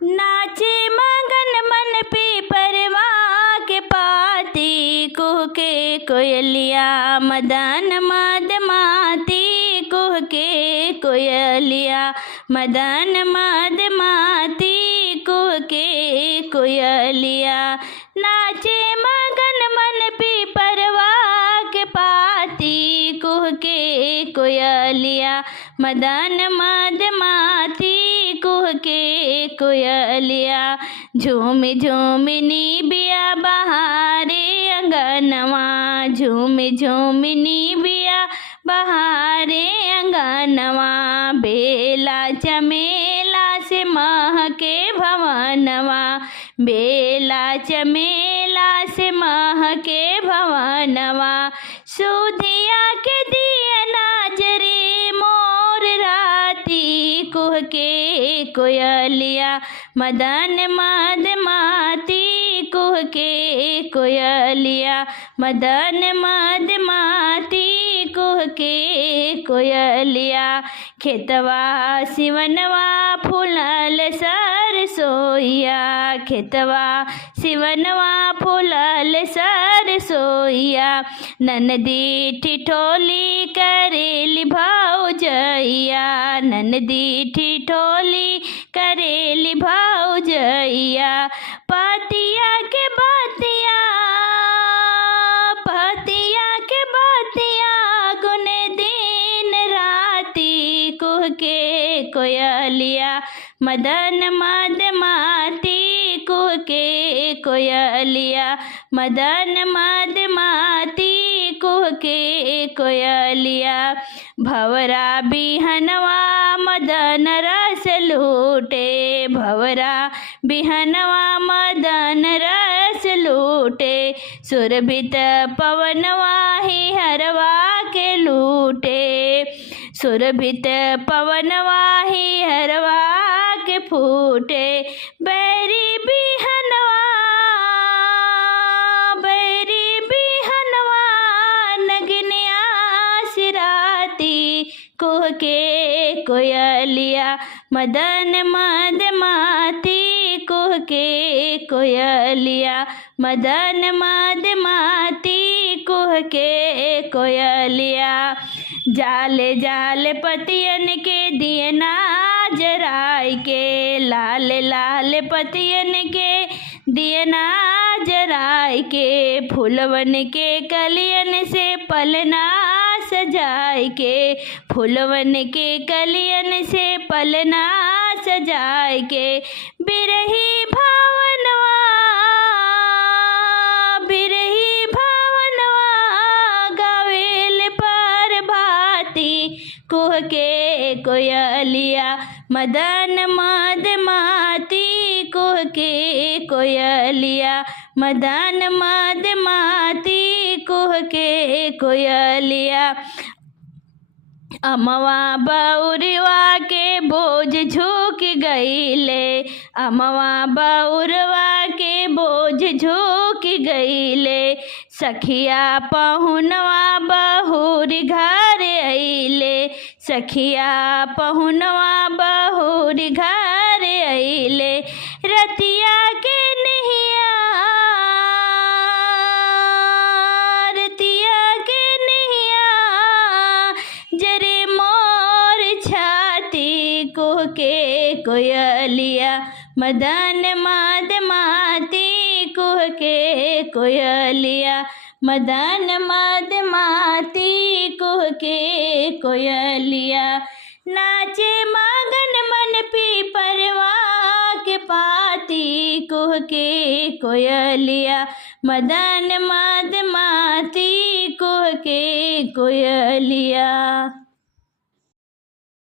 नाचे मगन मन पीपरवा के पाती, कुह के कोयलिया मदन मदमाती, कुह के कोयलिया मदन मदमाती, कुह के कोयलिया। नाचे मगन मन पीपरवा के पाती, कुह के कोयलिया मदन मदमाती, कुह के कोयलिया। झूम झूम निबिया बहारे अंगनवा, झूम झूम निबिया बहारे अंगनवा, बेला चमेला से महके भवनवा, बेला चमेला से महके भवनवा। सुधिया के दिया नाजरे मोर राती, कुह के कोयलिया मदन मदमाती, कुह के कोयलिया मदन मदमाती, कुह के कोयलिया। खेतवा सिवनवा फूलल सरसोईया, खेतवा सिवनवा फूलल सरसोईया, ननदी ठिठोली करेली भौजैया, ननदी ठिठोली करेली भौजैया। पतिया के बतिया, पतिया के बतिया गुने दिन राती, कुह के कोयलिया मदन मदमाती, कुह के कोयलिया मदन मदमाती, कुह के कोयलिया। भवरा बिहनवा मदन रस लूटे, भवरा बिहनवा मदन रस लूटे, सुरभित पवनवा ही हरवा के लूटे, सुरभित पवनवा ही हरवा के फूटे। बैरी बिहनवा, बैरी बिहनवा नगनिया सिराती, कुह के कोयलिया मदन मदमाती, कुह के कोयलिया मदन मदमाती, कुह के कोयलिया। जाले जाले पतियन के दियना जराय के, लाल लाल पतियन के दियना जराय के, फूलवन के कलियन से पलना सजाय के, फूलवन के कलियन से पलना सजाय के। बिरही भावनवा, बिरही भावनवा गावेल पर भाती, कुह के कोयलिया मदन मदमाती, कुह के कोयलिया मदन मदमाती, कुह के कोयलिया। अमवा बउरवा के बोझ झुक गईले, अमवा बउरवा के बोझ झुक गईले, सखिया पहुनवा बहुर घर अइले, सखिया पहुनवा बहुर घर अइले। रतिया के नहिया, रतिया के नहिया जरे मोर छाती, कुह के कोयलिया मदन मदमाती, कुह के कोयलिया मदन मदमाती, कुह के कोयलिया। नाचे मगन मन पीपरवा के पाती, कुह के कोयलिया मदन मदमाती, कुह के कोयलिया।